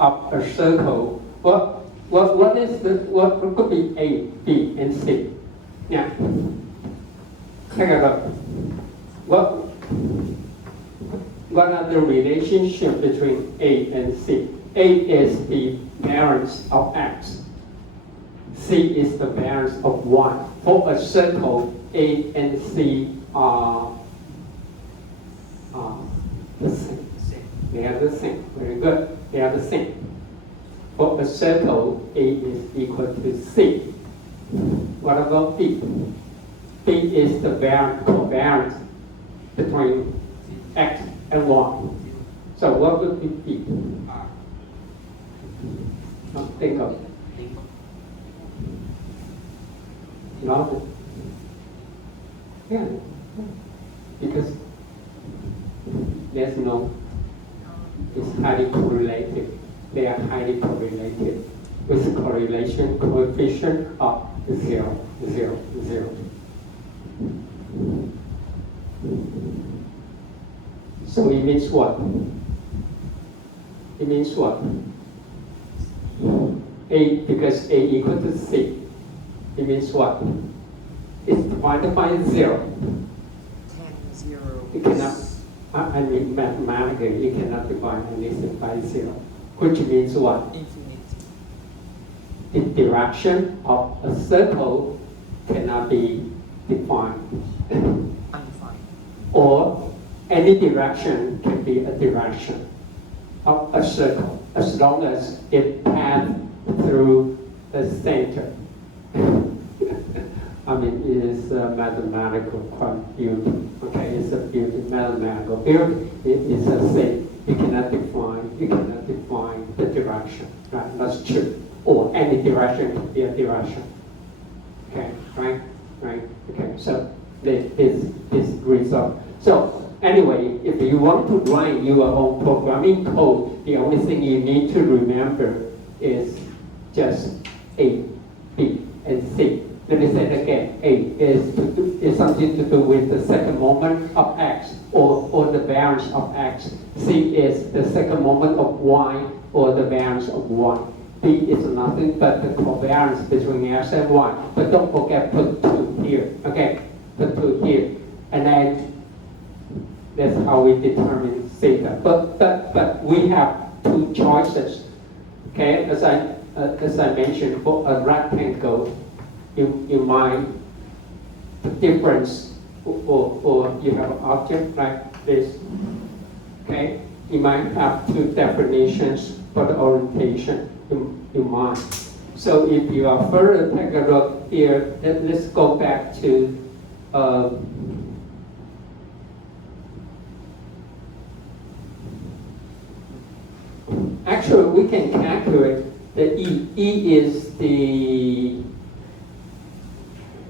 of a circle, what could be A, B, and C? Yeah. Take a look. What are the relationship between A and C? A is the variance of X. C is the variance of Y. For a circle, A and C are the same. They are the same. Very good. They are the same. For a circle, A is equal to C. What about B? B is the covariance between X and Y. So what would be B? Think of it. No? Yeah. Because there's no, it's highly correlated. They are highly correlated with a correlation coefficient of 0, 0, 0. So it means what? It means what? A, because A equal to C. It means what? It's divided by 0. 10, 0. You cannot, I mean mathematically, you cannot divide anything by 0. Which means what? Infinity. The direction of a circle cannot be defined. Undefined. Or any direction can be a direction of a circle, as long as it passes through the center. I mean, it is a mathematical beauty. Okay, it's a beauty, mathematical beauty. It is a thing. You cannot define the direction. Right? That's true. Or any direction can be a direction. Okay, right? Okay, so this result. So anyway, if you want to write your own programming code, the only thing you need to remember is just A, B, and C. Let me say it again. A is something to do with the second moment of X or the variance of X. C is the second moment of Y or the variance of Y. B is nothing but the covariance between X and Y. But don't forget put 2 here. Okay, put 2 here. And then that's how we determine theta. But we have 2 choices. Okay, as I mentioned, for a rectangle, you might the difference, or you have an object like this. Okay, you might have 2 definitions for the orientation in mind. So if you are further take a look here, let's go back to actually we can calculate the E. E is the,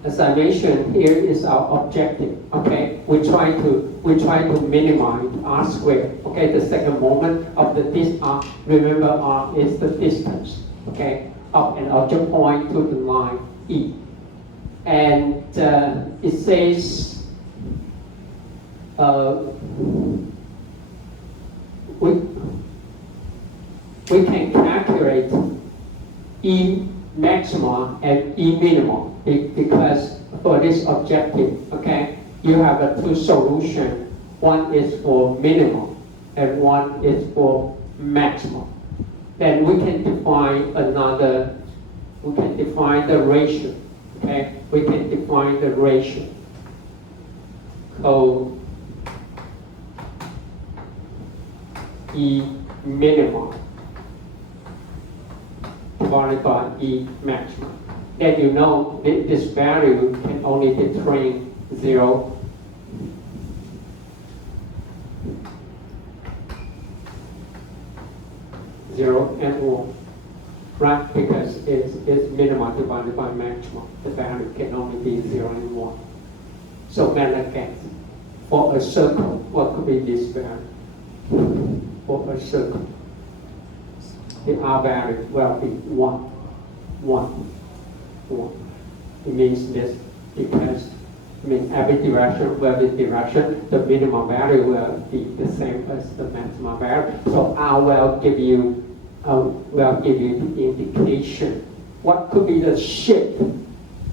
as I mentioned, here is our objective. Okay, we try to minimize r squared. Okay, the second moment of the distance. Remember, r is the distance. Okay, of an object point to the line E, and it says we can calculate E maximum and E minimum because for this objective, okay, you have 2 solutions. One is for minimum and one is for maximum. Then we can define the ratio. Okay, we can define the ratio called E minimum divided by E maximum. Then you know this value can only be between 0 and 1, right? Because it's minimum divided by maximum. The value can only be 0 and 1. So then again, for a circle, what could be this value? For a circle, the R value will be 1. It means this because every direction will be direction. The minimum value will be the same as the maximum value. So R will give you will give you the indication. What could be the shape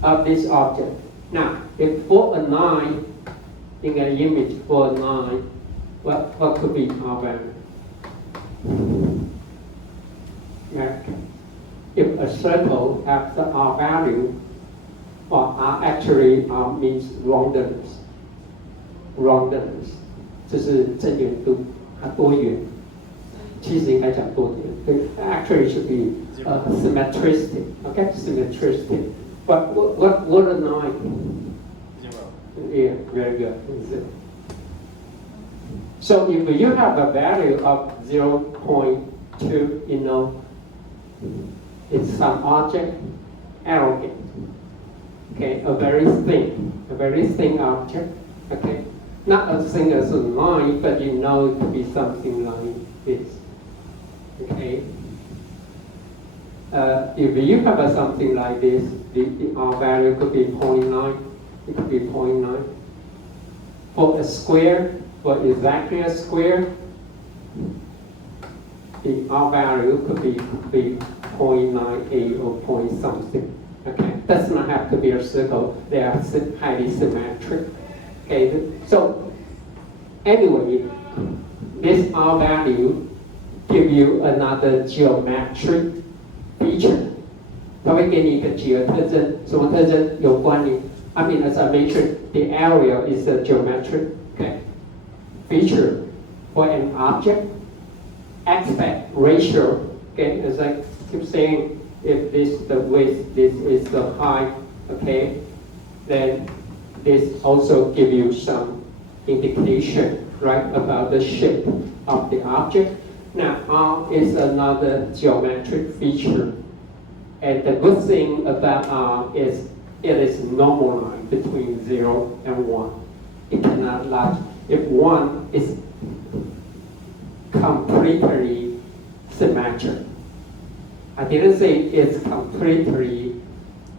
of this object? Now, if for a line, in an image for a line, what could be our value? Yeah. If a circle has the R value, or R actually means roundness. Roundness 就是正圆度，它多圆。其实应该讲多点。Actually should be symmetristic. Okay, symmetristic. What a line? 0. Yeah, very good. Zero. So if you have a value of 0.2, you know, it's some object, arrogant. Okay, a very thin object. Okay, not as thin as a line, but you know it could be something like this. Okay. If you have something like this, the R value could be 0.9. It could be 0.9. For a square, for exactly a square, the R value could be 0.98 or point something. Okay, does not have to be a circle. They are highly symmetric. Okay, so anyway, this R value give you another geometric feature. 它会给你一个几何特征，什么特征有关联 I mean, as I mentioned, the area is a geometric feature for an object. Aspect ratio, okay, as I keep saying, if this is the width, this is the height, okay, then this also give you some indication, right, about the shape of the object. Now, R is another geometric feature, and the good thing about R is it is normalized between 0 and 1. It cannot last. If 1 is completely symmetric. I didn't say it's completely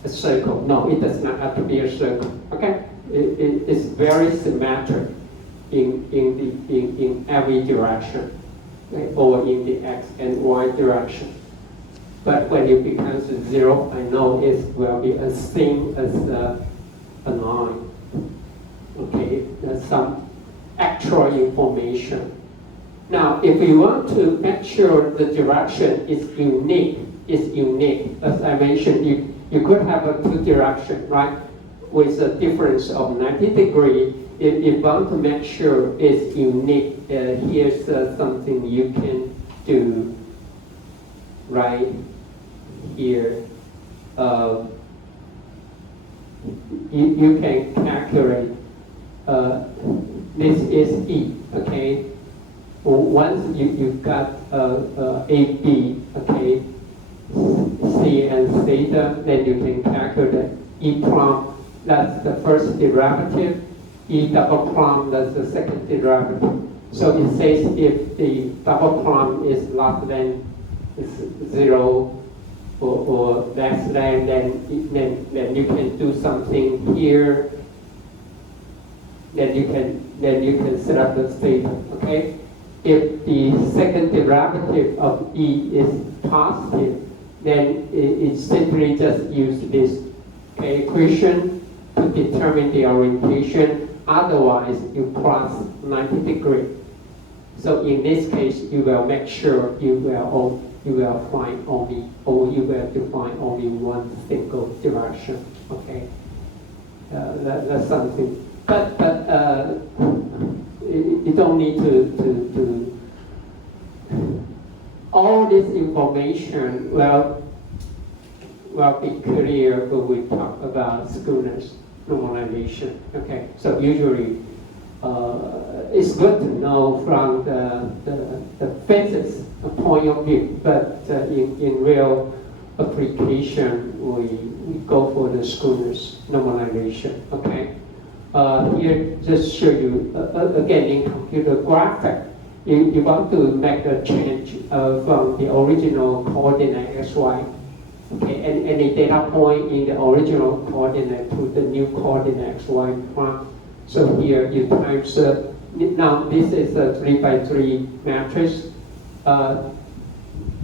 a circle. No, it does not have to be a circle. Okay? It is very symmetric in every direction, okay? Or in the X and Y direction. But when it becomes 0, I know it will be as thin as a line. Okay, there's some actual information. Now, if we want to make sure the direction is unique, as I mentioned, you could have a two direction, right? With a difference of 90 degrees. If you want to make sure it's unique, here's something you can do right here. You can calculate, this is E, okay? Once you got AB, okay, C and theta, then you can calculate E prime, that's the first derivative, E double prime, that's the second derivative. So it says if the double prime is less than 0 or less than, then you can do something here, then you can set up the theta, okay? If the second derivative of E is positive, then it simply just use this equation to determine the orientation. Otherwise, you plus 90 degrees. So in this case, you will make sure you will find only, or you will define only one single direction. Okay, that's something. But you don't need to all this information will be clear when we talk about Schooner's normalization. Okay, so usually it's good to know from the physics point of view, but in real application we go for the Schooner's normalization. Okay. Here, just show you, again, in computer graphic, you want to make a change from the original coordinate xy, okay, and any data point in the original coordinate to the new coordinate xy prime. So here you times, now this is a 3 by 3 matrix.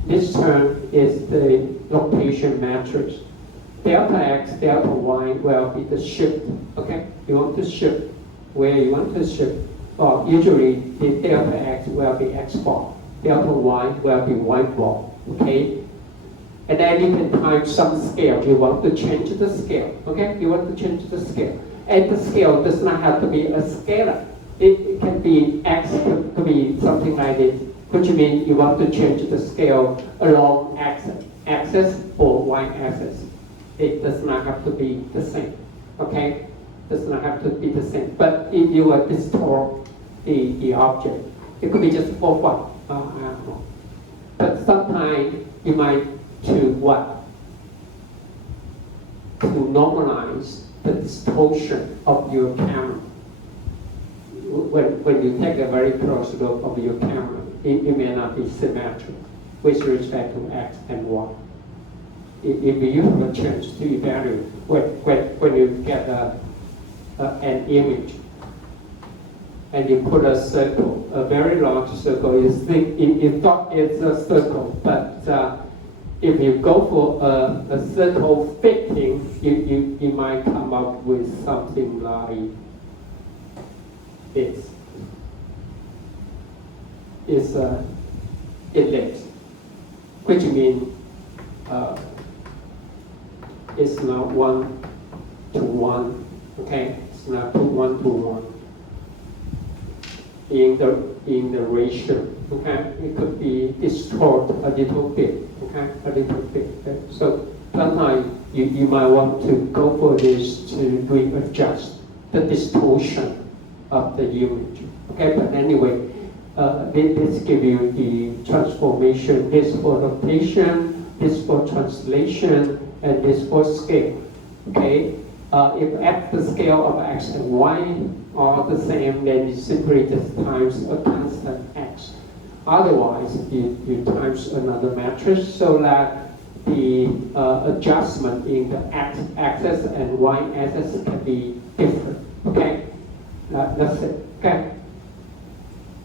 This this term is the location matrix. Delta x, delta y will be the shift. Okay, you want to shift where you want to shift. Or usually the delta x will be x bar, delta y will be y bar. Okay, and then you can type some scale. You want to change the scale. Okay, you want to change the scale, and the scale does not have to be a scalar. It can be x, could be something like this, which means you want to change the scale along axis or y axis. It does not have to be the same, okay? Does not have to be the same. But if you distort the object, it could be just for fun. I don't know. But sometimes you might to what? To normalize the distortion of your camera. When you take a very close look of your camera, it may not be symmetric with respect to x and y. If you have a chance to evaluate when you get an image and you put a circle, a very large circle, you thought it's a circle, but if you go for a circle fitting, you might come up with something like this. It's an ellipse, which means it's not 1 to 1, okay? It's not 1 to 1 in the ratio, okay? It could be distorted a little bit, okay? A little bit. Okay? So sometimes you might want to go for this to readjust the distortion of the image, okay? But anyway, this gives you the transformation. This for rotation, this for translation, and this for scale. Okay, if at the scale of x and y are the same, then you simply just times a constant x. Otherwise, you times another matrix so that the adjustment in the x axis and y axis can be different. Okay, that's it. Okay.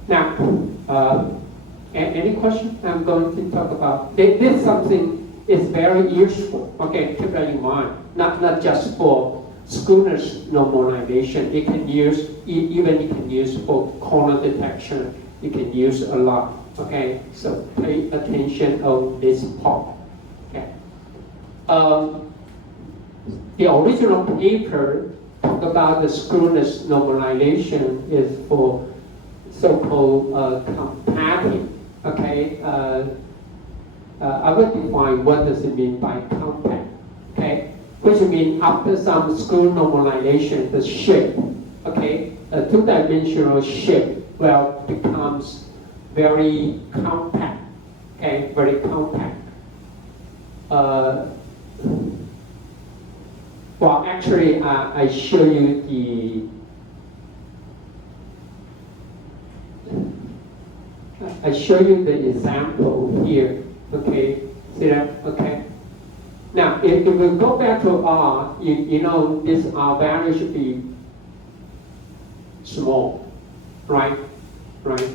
Now, any question? I'm going to talk about this. Something is very useful. Okay, keep that in mind. Not just for Schooner's normalization. It can use even you can use for corner detection. You can use a lot. Okay, so pay attention on this part. Okay. The original paper talked about the Schooner's normalization is for so-called compacting. Okay. I will define what does it mean by compact, okay? Which means after some school normalization, the shape, okay, a two-dimensional shape, well, becomes very compact, okay, very compact. Well, actually, I show you the example here. Okay, see that? Okay. Now, if we go back to R, you know this R value should be small, right? Right.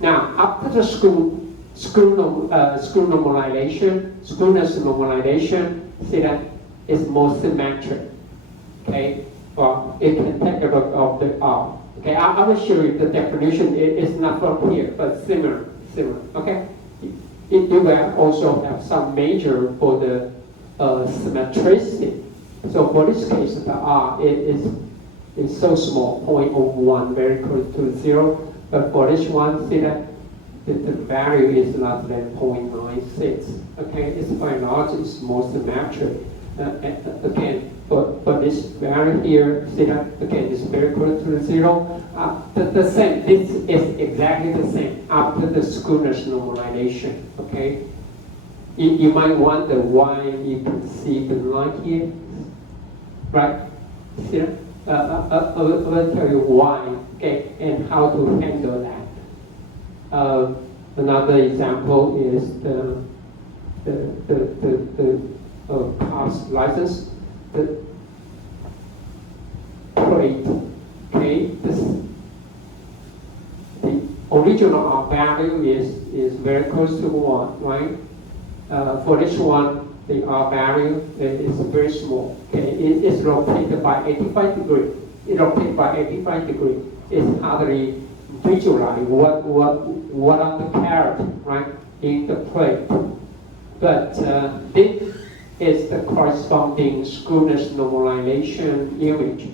Now, after the Schooner's normalization, see that it's more symmetric. Okay. Well, it can take a look of the R. Okay, I will show you the definition. It's not from here, but similar. Okay, it will also have some measure for the symmetricity. So for this case, the R is so small, 0.01, very close to 0. But for this one, see that the value is less than 0.96. Okay, it's quite large. It's more symmetric. Again, for this value here, see that again it's very close to 0. The same. This is exactly the same after the Schooner's normalization. Okay. You might wonder why you can see the line here, right? See that? I will tell you why. Okay, and how to handle that. Another example is the car's license. The plate, okay, the original R value value is very close to 1, right? For this one, the R value is very small. Okay, it is rotated by 85 degrees. It rotates by 85 degrees. It's hardly visualize what are the characters, right, in the plate. But this is the corresponding skewness normalization image.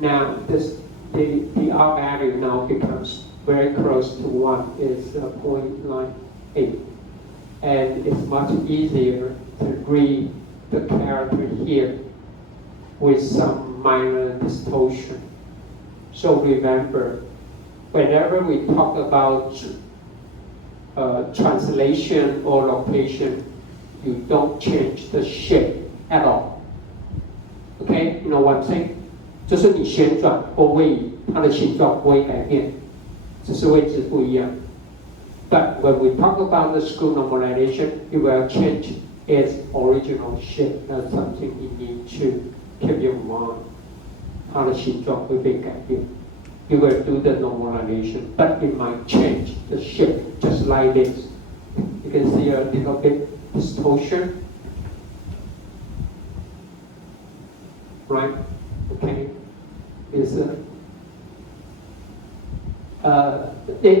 Now, the R value now becomes very close to 1, is 0.98. And it's much easier to read the character here with some minor distortion. So remember, whenever we talk about translation or location, you don't change the shape at all. Okay, you know what I'm saying? 就是你旋转或位移，它的形状不会改变，只是位置不一样。But when we talk about the skew normalization, it will change its original shape. That's something you need to keep in mind. 它的形状会被改变。You will do the normalization, but it might change the shape, just like this. You can see a little bit distortion, right? Okay, it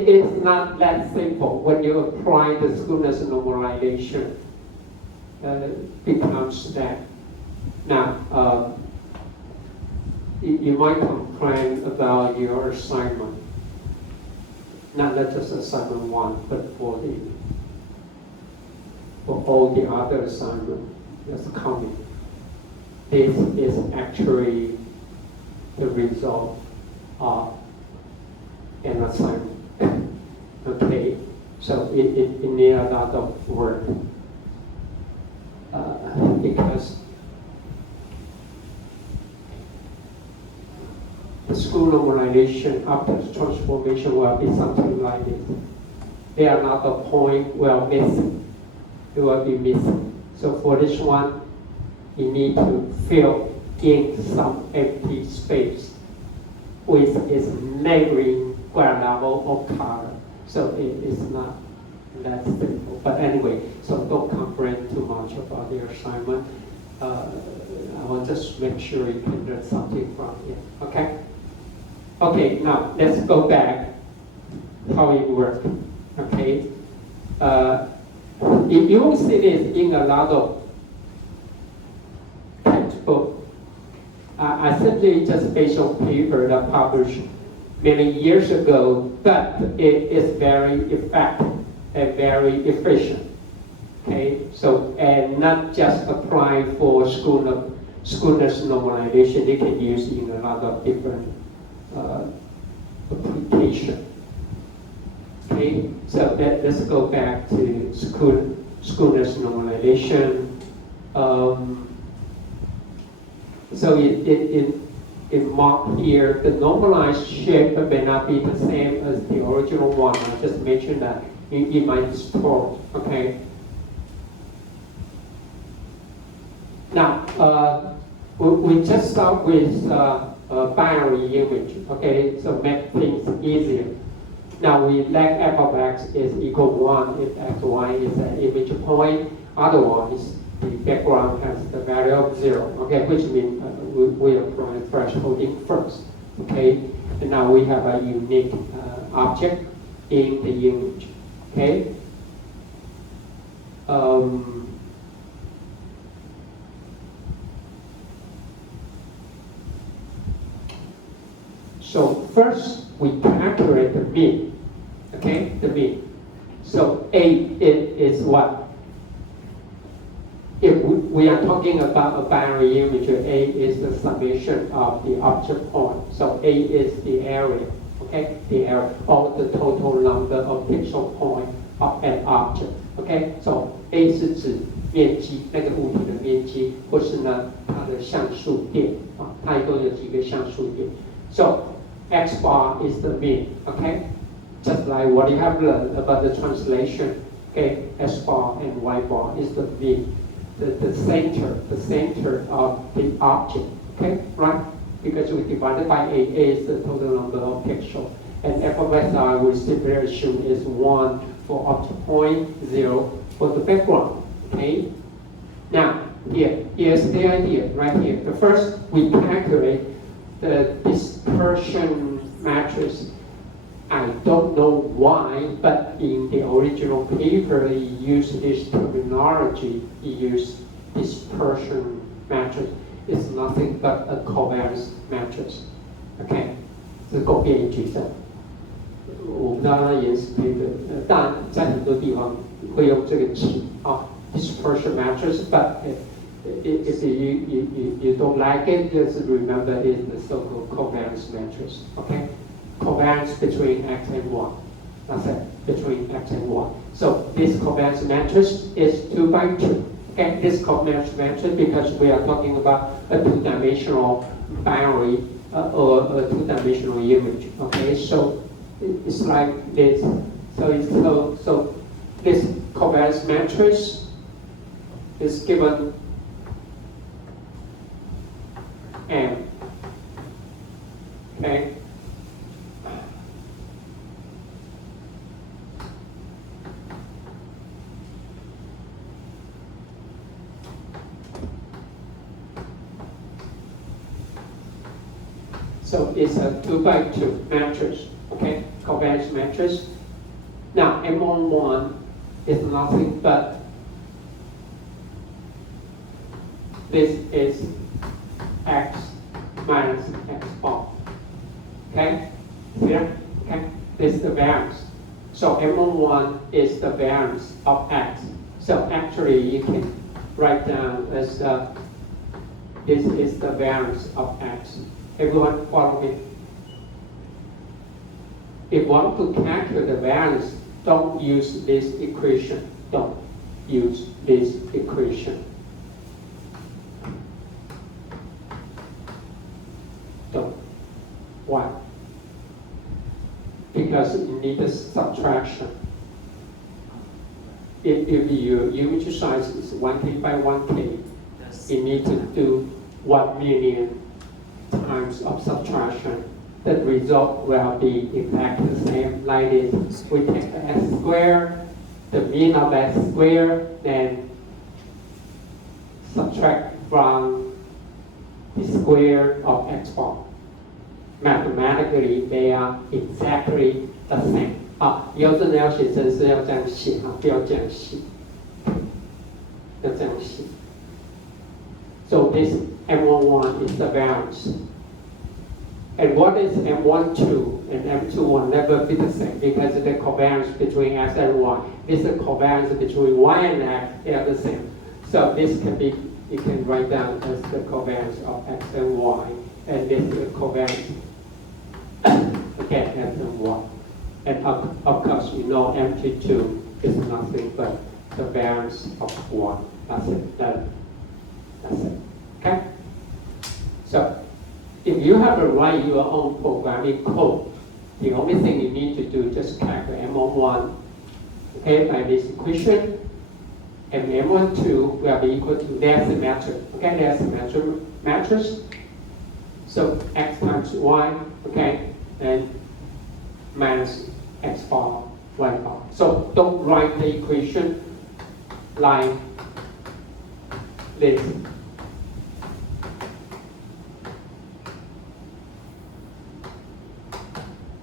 is not that simple when you apply the skewness normalization. Becomes that. Now, you might complain about your assignment, not just assignment 1, but for all the other assignments that's coming. This is actually the result of an assignment. Okay, so it needs a lot of work because the skew normalization after the transformation will be something like this. They are not a point well missing. It will be missing. So for this one, you need to fill in some empty space with its neighboring ground level of color. So it is not that simple. But anyway, so don't complain too much about the assignment. I will just make sure you can learn something from it. Okay? Okay, now let's go back how it works. Okay? You will see this in a lot of textbooks. I simply just based on paper that published many years ago, but it is very effective and very efficient. Okay, so and not just apply for skewness normalization. You can use in a lot of different applications. Okay, so let's go back to skewness normalization. So it marked here, the normalized shape may not be the same as the original one. I just mentioned that it might distort, okay? Now, we just start with a binary image, okay? So make things easier. Now we let f of x is equal 1 if x, y is an image point. Otherwise, the background has the value of 0, okay, which means we apply thresholding first, okay? And now we have a unique object in the image, okay? So first, we calculate the mean, okay, the mean. So A is what? If we are talking about a binary image, A is the summation of the object point. So A is the area, okay? The area, or the total number of pixel point of an object, okay? So A 是指面积，那个物体的面积，或是呢它的像素点啊，它一共有几个像素点。So X bar is the mean, okay? Just like what you have learned about the translation, okay? S bar and Y bar is the mean. The center of the object, okay, right? Because we divided by A is the total number of pixels. and f of xi we simply assume is 1 for up to point, 0 for the background. Okay? Now, here's the idea right here. The first, we calculate the dispersion matrix. I don't know why, but in the original paper, he used this terminology. He used dispersion matrix. It's nothing but a covariance matrix. OK， 这是构变一矩阵。我不知道它也是对的，当然在很多地方会用这个词啊 ，dispersion matrix，but if you don't like it, just remember it's the so-called covariance matrix. Okay, covariance between x and y. That's it, between x and y. So this covariance matrix is 2 by 2. Okay, this covariance matrix because we are talking about a two-dimensional boundary or a two-dimensional image. Okay, so it's like this. So this covariance matrix is given M. Okay. So it's a 2 by 2 matrix, okay, covariance matrix. Now M11 is nothing but this is x minus x bar. Okay, clear? Okay, this is the variance. So M11 is the variance of x. So actually you can write down as this is the variance of x. Everyone follow me? If you want to calculate the variance, don't use this equation. Don't use this equation. Don't. Why? Because you need a subtraction. If your image size is 1K by 1K, you need to do 1 million times of subtraction. The result will be exactly the same like this. We take the x squared, the mean of x squared, then subtract from the square of x bar. Mathematically, they are exactly the same. 好，以后真的要写程式要这样写啊，不要这样写，要这样写。So this M11 is the variance. And what is M12 and M2 will never be the same because the covariance between x and y. This is the covariance between y and x, they are the same. So this can be, you can write down as the covariance of x and y. And this is the covariance, okay, x and y. And of course, you know M22 is nothing but the variance of y. That's it, that's it, okay? So, if you have to write your own programming code, the only thing you need to do is just calculate M11, okay, by this equation, and M12 will be equal to their symmetric, okay, their symmetric matrix. So x times y, okay, and minus x bar, y bar. So don't write the equation like this.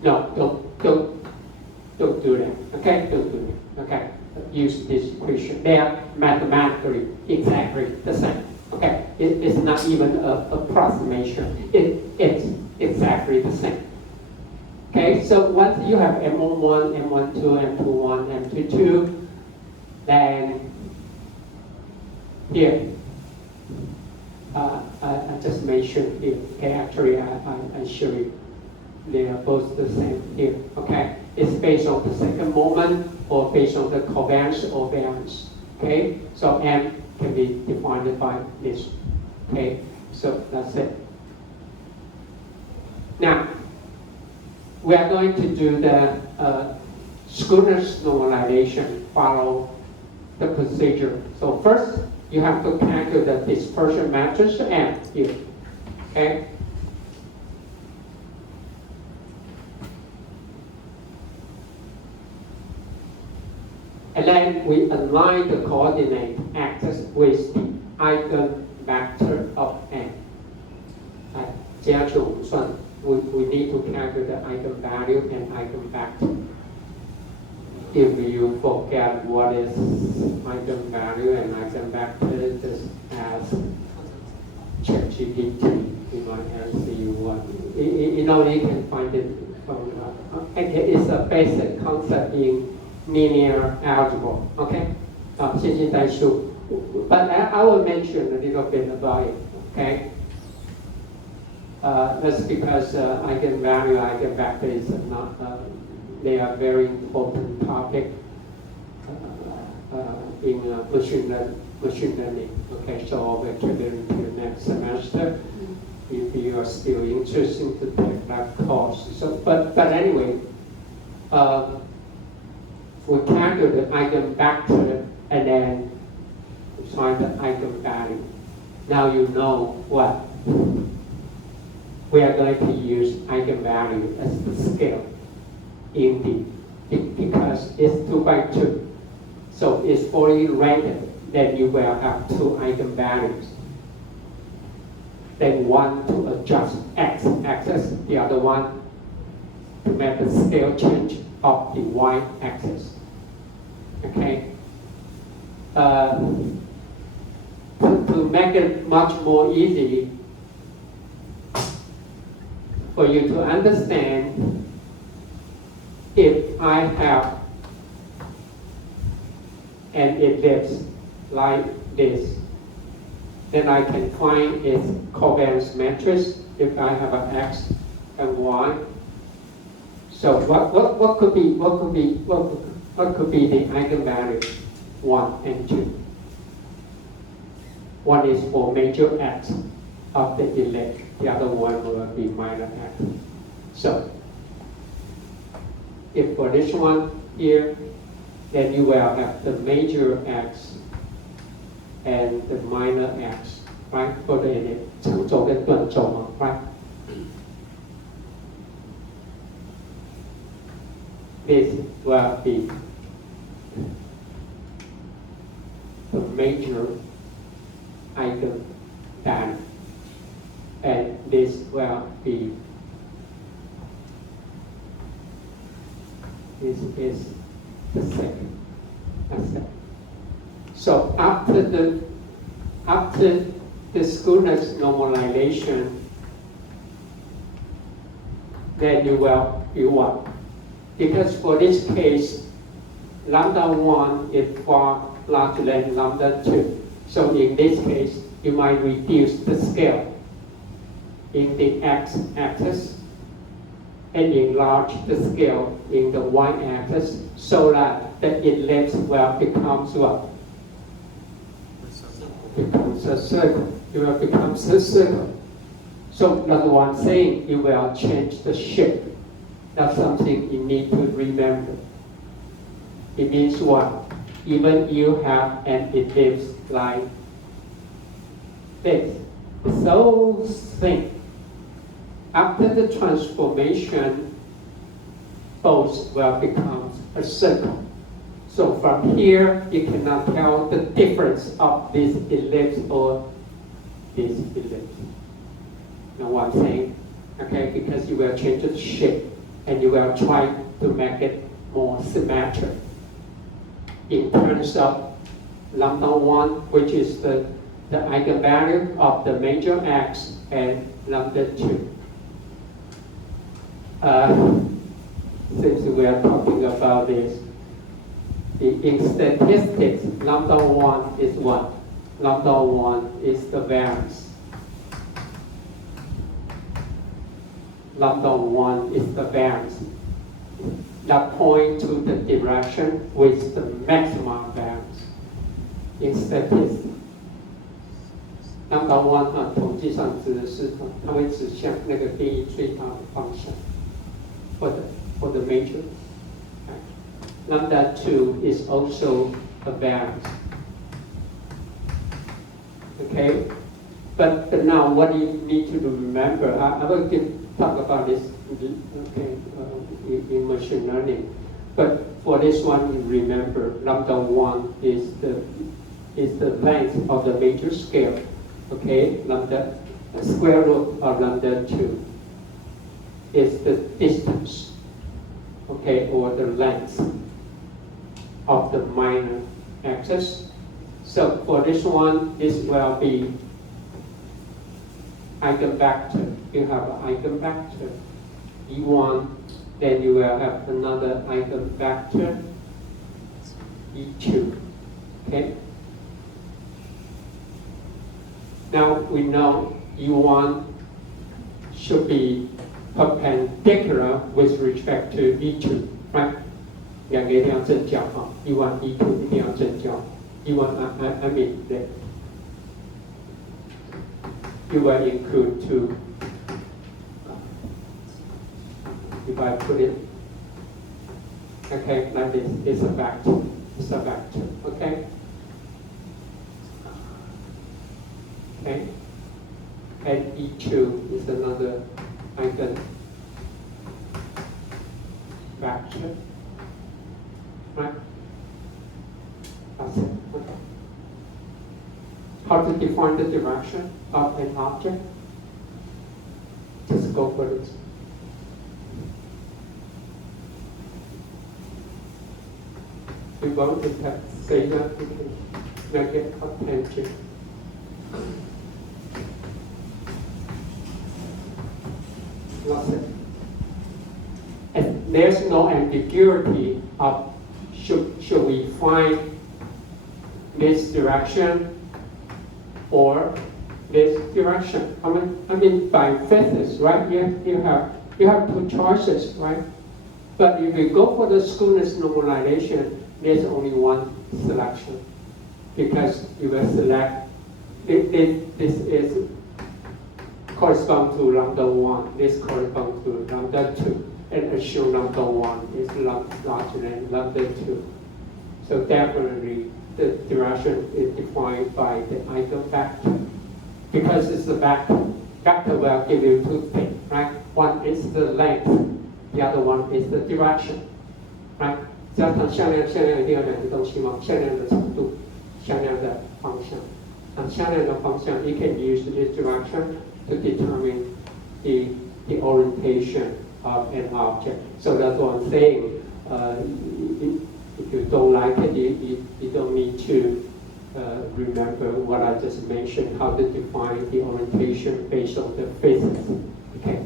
No, don't do that. Okay, don't do that. Okay, use this equation. They are mathematically exactly the same. Okay, it's not even an approximation. It's exactly the same. Okay, so once you have M11, M12, M21, M22, then here, I just mentioned here. Okay, actually I show you. They are both the same here, okay? It's based on the second moment or based on the covariance or variance, okay? So M can be defined by this, okay? So that's it. Now, we are going to do the Schooner's normalization, follow the procedure. So first, you have to calculate the dispersion matrix M here, okay? And then we align the coordinate axis with the eigenvector of n. 接下去我们算 we need to calculate the eigenvalue and eigenvector. If you forget what is eigenvalue and eigenvector, just ask ChatGPT. You might answer you what. You know, you can find it from. It's a basic concept in linear algebra. Okay, 线性代数. But I will mention a little bit about it. Okay. That's because eigenvalue, eigenvector is not. They are very important topic in machine learning. Okay, so we're turning to next semester. If you are still interested to take that course. So, but anyway, we calculate the eigenvector and then find the eigenvalue. Now you know what we are going to use eigenvalue as the scale in the because it's 2 by 2, so it's fully ranked. Then you will have 2 eigenvalues. Then one to adjust x-axis, the other one to make the scale change of the y-axis. Okay. To make it much more easy for you to understand, if I have an ellipse like this, then I can find its covariance matrix if I have an x and y. So what could be the eigenvalue 1 and 2? One is for major x of the ellipse, the other one will be minor x. So if for this one here, then you will have the major x and the minor x, right? For the ellipse, 长轴跟短轴嘛, right? This will be the major eigenvalue, and this will be, this is the second aspect. So after the Skinner's normalization, then you what? Because for this case, lambda 1 is far larger than lambda 2. So in this case, you might reduce the scale in the x-axis and enlarge the scale in the y-axis so that the ellipse will become what? Becomes a circle. It will become a circle. So that's what I'm saying. You will change the shape. That's something you need to remember. It means what? Even you have an ellipse like this. So thin. After the transformation, both will become a circle. So from here, you cannot tell the difference of this ellipse or this ellipse. You know what I'm saying? Okay, because you will change the shape and you will try to make it more symmetric. In terms of lambda 1, which is the eigenvalue of the major x, and lambda 2. Since we are talking about this, in statistics, lambda 1 is what? Lambda 1 is the variance. Lambda 1 is the variance that point to the direction with the maximum variance. In statistics, lambda 1统计上指的是它会指向那个定义最大的方向，for the major. Lambda 2 is also a variance. Okay, but now what you need to remember, I will talk about this. Okay, in machine learning, But for this one, you remember lambda 1 is the length of the major scale. Okay, lambda square root of lambda 2 is the distance, okay, or the length of the minor axis. So for this one, this will be eigenvector. You have an eigenvector E1, then you will have another eigenvector E2. Okay. Now we know E1 should be perpendicular with respect to E2, right? 两个一定要正交啊 ，E1、E2 一定要正交。E1 I mean that you will include two. If I put it, okay, like this, it's a vector. It's a vector. Okay. Okay. And E2 is another eigen vector. Right? That's it. Okay. How to define the direction of an object? Just go for it. We won't say that we can make it a tangent. That's it. And there's no ambiguity of should we find this direction or this direction. I mean by physics, right? You have two choices, right? But if you go for the Schooner's normalization, there's only one selection because you will select this is correspond to lambda 1, this corresponds to lambda 2, and assume lambda 1 is larger than lambda 2. So definitely the direction is defined by the eigenvector. Because it's a vector, vector will give you two things, right? One is the length, the other one is the direction, right? 只要谈向量，向量一定要两个东西嘛，向量的长度，向量的方向。那向量的方向 you can use this direction to determine the orientation of an object. So that's what I'm saying. If you don't like it, you don't need to remember what I just mentioned, how to define the orientation based on the physics, okay?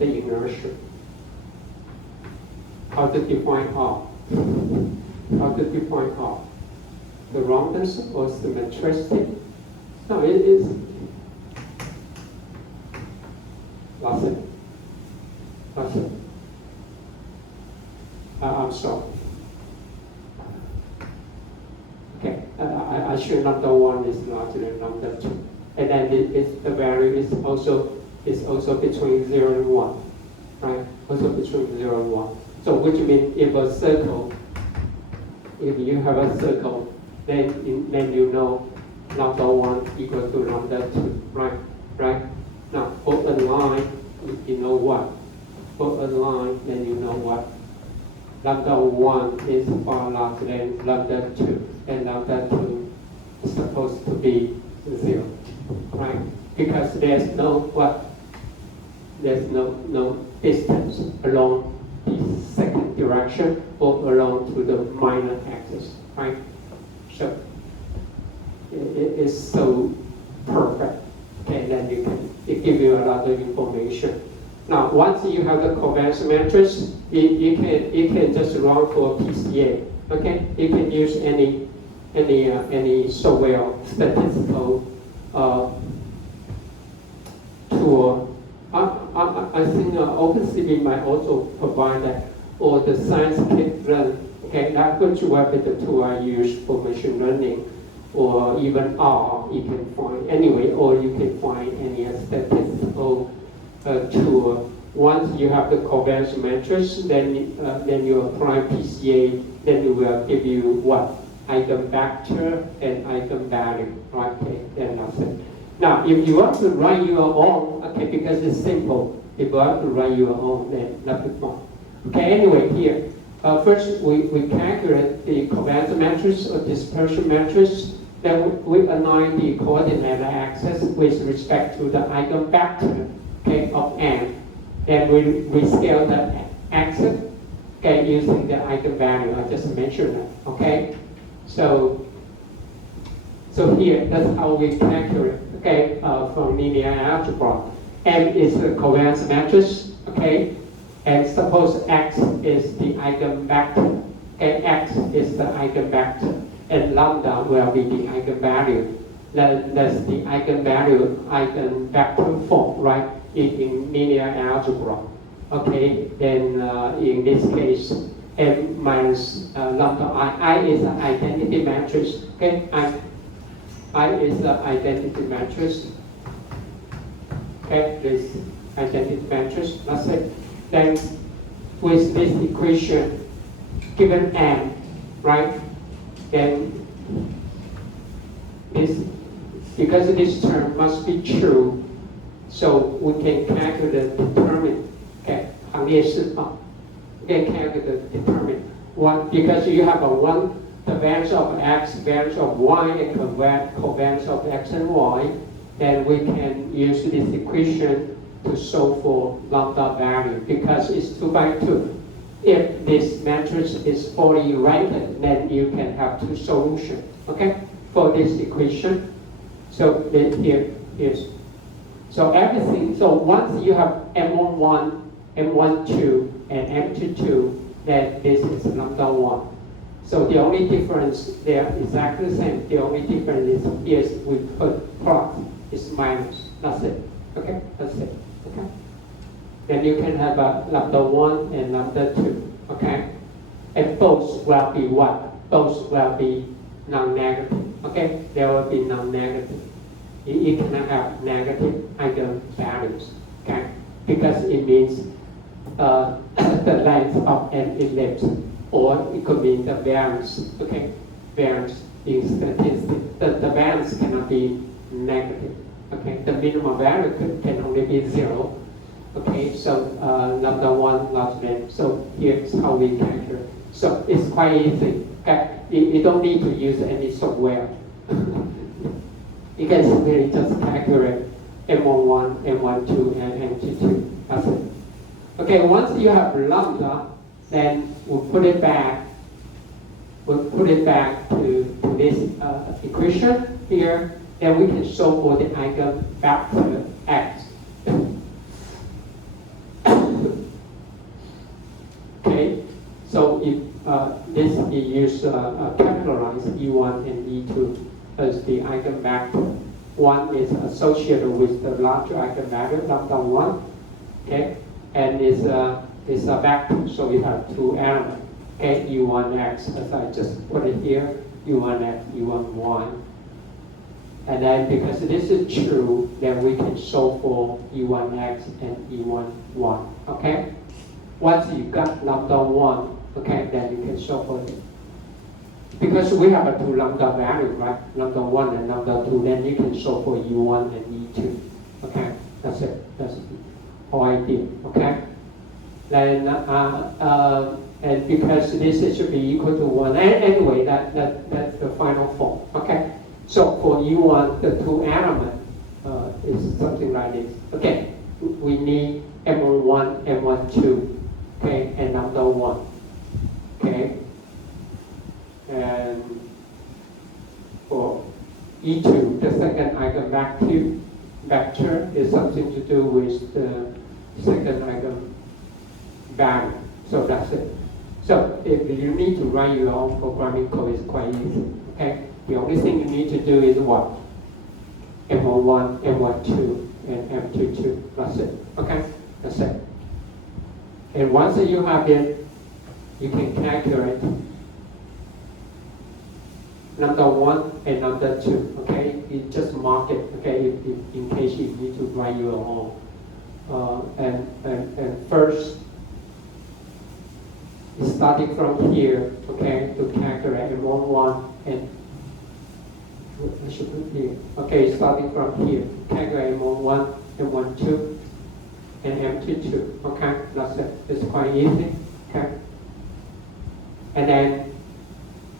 The inertia. How to define R? How to define R? The roundness or symmetricity? No, it is. That's it. That's it. I'm sorry. Okay, I should lambda 1 is larger than lambda 2. And then the value is also between 0 and 1. Right? Also between 0 and 1. So which means if you have a circle, then you know lambda 1 equal to lambda 2. Right? Now for a line, you know what? For a line, then you know what? Lambda 1 is far larger than lambda 2, and lambda 2 is supposed to be 0, right? Because there's no what? There's no distance along the second direction or along to the minor axis, right? So it is so perfect. Okay, then it gives you a lot of information. Now, once you have the covariance matrix, you can just run for PCA. Okay, you can use any software statistical tool. I think OpenCV might also provide that, or the scikit-learn. Okay, that which will be the tool I use for machine learning, or even R. You can find anyway, or you can find any statistical tool. Once you have the covariance matrix, then you apply PCA, then it will give you what? Eigenvector and eigenvalue, right? Okay, then that's it. Now, if you want to write your own, okay, because it's simple. If you want to write your own, then that'll be fine. Okay, anyway, here, first we calculate the covariance matrix or dispersion matrix. Then we align the coordinate axis with respect to the eigenvector, okay, of n. Then we scale the axis, okay, using the eigenvalue I just mentioned that, okay. So here, that's how we calculate, okay, from linear algebra. M is the covariance matrix, okay, and suppose X is the eigenvector, okay, X is the eigenvector, and lambda will be the eigenvalue. That's the eigenvector form, right, in linear algebra. Okay, then in this case, M minus lambda I is an identity matrix, okay, I is the identity matrix. Okay, this identity matrix, that's it. Then with this equation, given M, right, then this, because this term must be true, so we can calculate the determinant, okay, 行列式法, we can calculate the determinant. One, because you have a one, the values of x, values of y, and covariance of x and y, then we can use this equation to solve for lambda value because it's 2 by 2. If this matrix is fully ranked, then you can have two solutions, okay, for this equation. So here is, so everything, so once you have M11, M12, and M22, then this is lambda 1. So the only difference, they are exactly the same. The only difference is we put plus, is minus. That's it. Okay? That's it. Okay? Then you can have a lambda 1 and lambda 2. Okay? And both will be what? Both will be non-negative. Okay? They will be non-negative. You cannot have negative eigenvalues. Okay? Because it means the length of an ellipse. Or it could be the variance, okay? Variance in statistics. The variance cannot be negative, okay? The minimum value can only be 0, okay? So lambda 1 large than, so here's how we calculate. So it's quite easy, okay? You don't need to use any software. You can simply just calculate M11, M12, and M22, that's it. Okay, once you have lambda, then we'll put it back. We'll put it back to this equation here. Then we can solve for the eigenvector x. Okay. So if this is use capitalize E1 and E2 as the eigenvector. One is associated with the larger eigenvalue lambda 1. Okay, and is a vector, so we have two elements, okay, U1x, as I just put it here, U1x, U11. And then because this is true, then we can solve for U1x and U11, okay? Once you got lambda 1, okay, then you can solve for it. Because we have a two lambda value, right? Lambda 1 and lambda 2, then you can solve for U1 and E2, okay? That's it, that's all I did, okay? Then and because this should be equal to 1, anyway, that's the final form. Okay, so for U1, the two elements is something like this. Okay, we need M11, M12, okay, and lambda 1. Okay, and for E2, the second eigenvector is something to do with the second eigenvalue. So that's it. So if you need to write your own programming code, it's quite easy. Okay? The only thing you need to do is what? M11, M12, and M22. That's it. Okay? That's it. And once you have it, you can calculate lambda 1 and lambda 2. Okay? You just mark it. Okay? If in case you need to write your own. And first, starting from here, okay, to calculate M11 and I should put here. Okay, starting from here, calculate M11, M12, and M22. Okay, that's it. It's quite easy. Okay. And then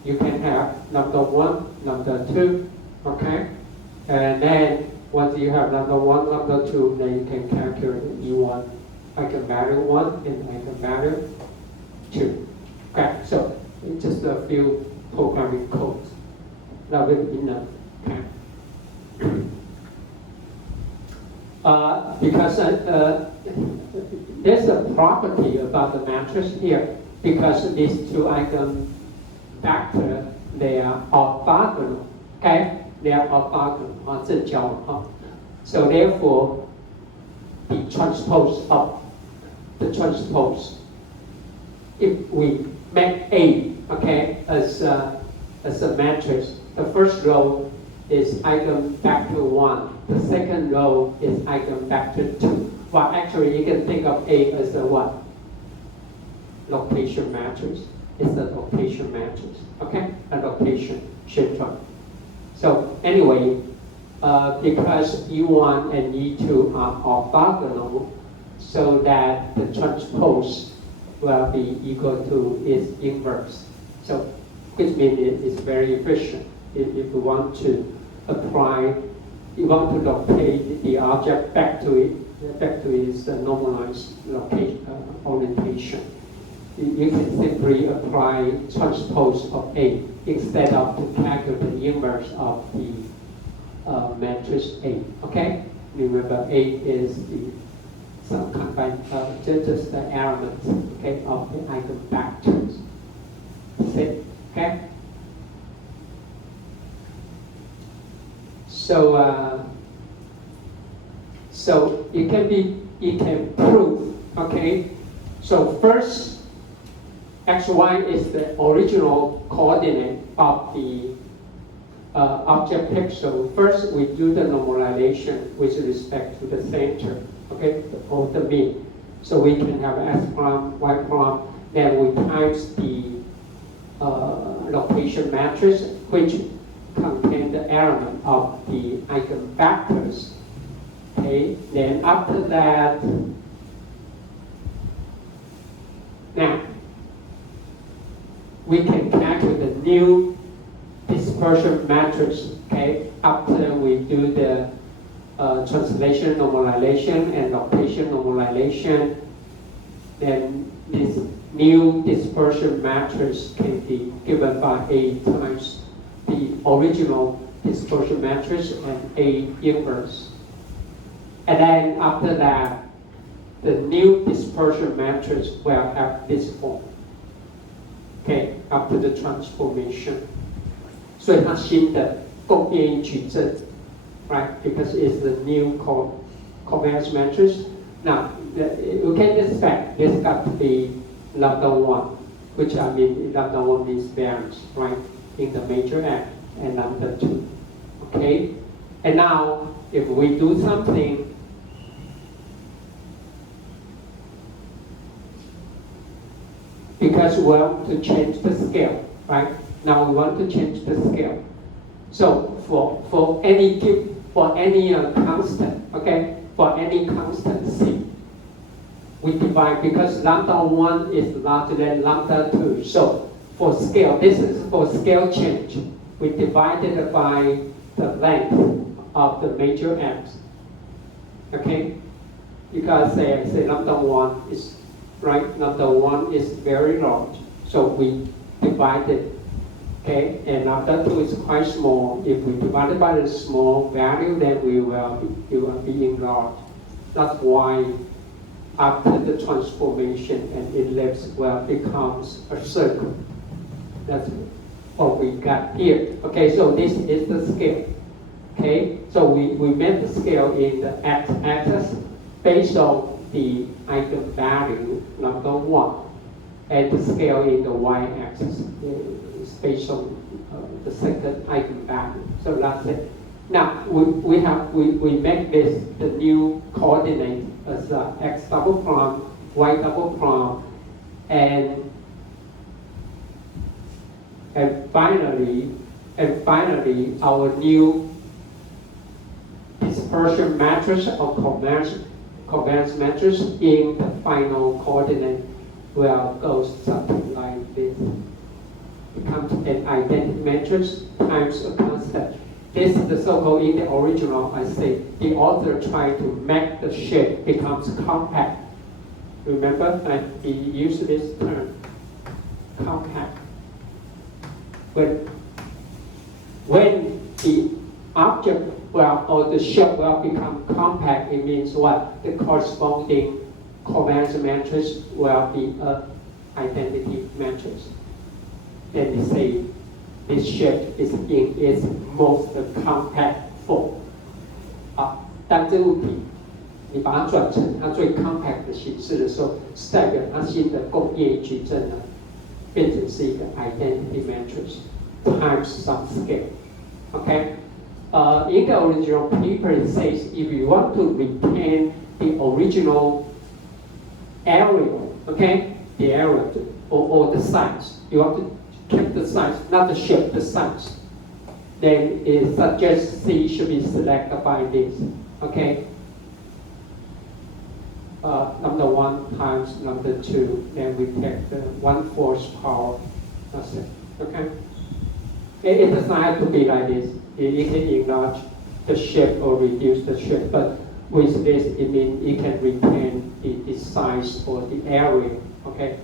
you can have number 1, number 2, okay? And then once you have number 1, number 2, then you can calculate U1 eigenvalue 1 and eigenvalue 2. Okay, so it's just a few programming codes. That will be enough. Okay. Because there's a property about the matrix here, because these two eigenvectors, they are orthogonal. Okay, they are orthogonal, 正交嘛. So therefore, the transpose, if we make A, okay, as a matrix, the first row is eigenvector 1, the second row is eigenvector 2. Well, actually, you can think of A as a what? Location matrix. It's a location matrix, okay? A location shifter. So anyway, because U1 and U2 are orthogonal, so that the transpose will be equal to its inverse. So, which means it's very efficient. If you want to apply, you want to locate the object back to its normalized orientation. You can simply apply transpose of A instead of to calculate the inverse of the matrix A. Okay? Remember, A is some combined, just the elements, okay, of the eigenvectors. That's it. Okay? So it can prove, okay? So first, xy is the original coordinate of the object pixel. First, we do the normalization with respect to the center, okay, or the mean. So we can have x prime, y prime, then we times the location matrix, which contain the element of the eigenvectors. Okay, then after that, now we can calculate the new dispersion matrix. Okay, after we do the translation normalization and location normalization, then this new dispersion matrix can be given by A times the original dispersion matrix and A inverse. And then after that, the new dispersion matrix will have this form. Okay, after the transformation. 所以它新的共变异矩阵 right? Because it's the new covariance matrix. Now, you can expect this got to be lambda 1, which I mean lambda 1 means variance, right? In the major X and lambda 2. Okay? And now, if we do something, because we want to change the scale, right? Now we want to change the scale. So for any constant, okay, for any constant c, we divide, because lambda 1 is larger than lambda 2. So for scale, this is for scale change. We divide it by the length of the major X. Okay? Because say lambda 1 is right, lambda 1 is very large. So we divide it. Okay, and lambda 2 is quite small. If we divide it by the small value, then it will be enlarged. That's why after the transformation and ellipse becomes a circle. That's what we got here. Okay, so this is the scale. Okay, so we made the scale in the x-axis based on the eigenvalue number 1, and the scale in the y-axis is based on the second eigenvalue. So that's it. Now we make this the new coordinate as x double prime, y double prime, and finally our new dispersion matrix or covariance matrix in the final coordinate will go something like this. becomes an identity matrix times a constant. This is the so-called, in the original, I say, the author tried to make the shape becomes compact. Remember, he used this term, compact. When the object or the shape will become compact, it means what? The corresponding covariance matrix will be an identity matrix. Then they say this shape is in its most compact form. 当这物体你把它转成它最 compact 的形式的时候，是代表它新的共业矩阵呢，变成是一个 identity matrix times some scale. Okay? In the original paper, it says if you want to retain the original area, okay, the area or the size, you want to keep the size, not the shape, the size. Then it suggests C should be selected by this, okay? Number 1 times number 2, then we take the 1/4 power, that's it, okay? It does not have to be like this. It can enlarge the shape or reduce the shape, but with this, it means it can retain the size or the area, okay?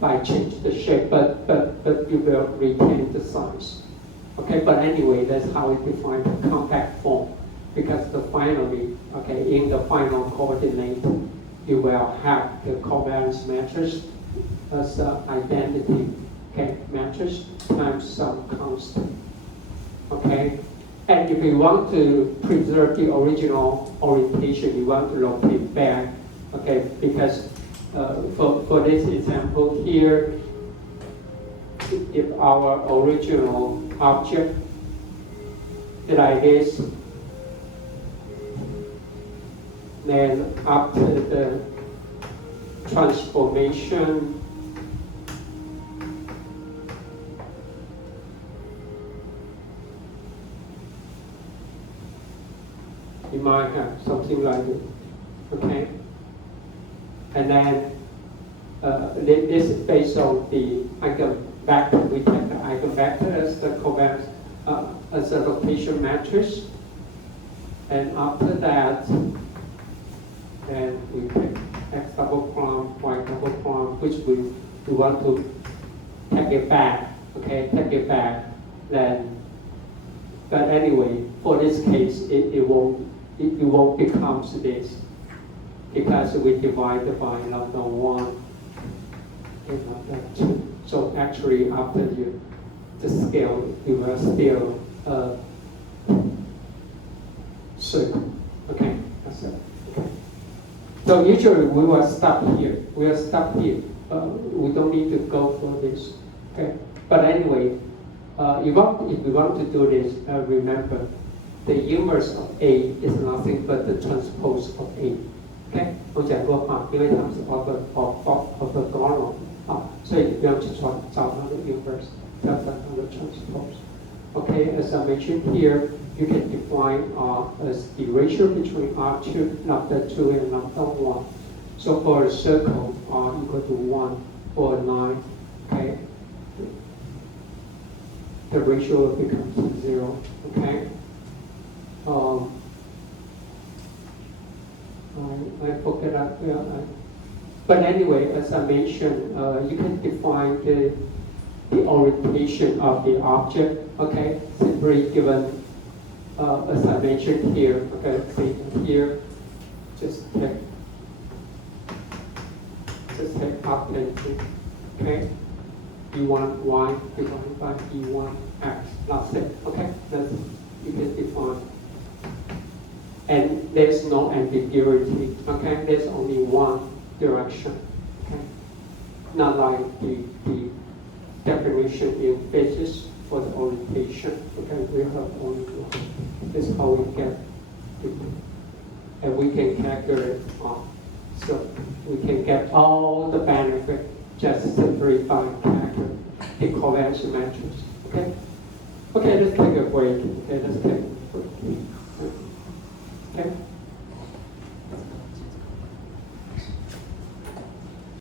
By change the shape, but you will retain the size. Okay, but anyway, that's how we define the compact form, because finally, okay, in the final coordinate, you will have the covariance matrix as an identity, okay, matrix times some constant. Okay, and if you want to preserve the original orientation, you want to rotate back, okay, because for this example here, if our original object like this, then after the transformation, you might have something like this, okay? And then this is based on the eigenvector. We take the eigenvector as the covariance, as a rotation matrix. And after that, then we take x double prime, y double prime, which we want to take it back, okay? Take it back. Then, but anyway, for this case, it won't become this, because we divide by number 1 and number 2. So actually, after the scale, you will still circle. Okay, that's it. Okay. So usually we will stop here. We will stop here. We don't need to go for this. Okay. But anyway, if we want to do this, remember, the inverse of A is nothing but the transpose of A. OK， 我讲过因为它们是 orthogonal 所以要去找它的 inverse， 要找它的 transpose. OK, as I mentioned here, you can define as the ratio between R2, number 2, and number 1. So for a circle, R equal to 1 or 9, OK, the ratio becomes 0. OK. I forget that. But anyway, as I mentioned, you can define the orientation of the object. Okay, simply given, as I mentioned here. Okay, see here, just take up and okay, E1 y divided by E1 x. That's it. Okay, that's you can define. And there's no ambiguity, okay? There's only one direction, okay? Not like the definition in physics for the orientation, okay? We have only one. This is how we get it. And we can calculate so we can get all the benefit just simply by calculating the covariance matrix, okay? Okay, let's take a break. Okay, let's take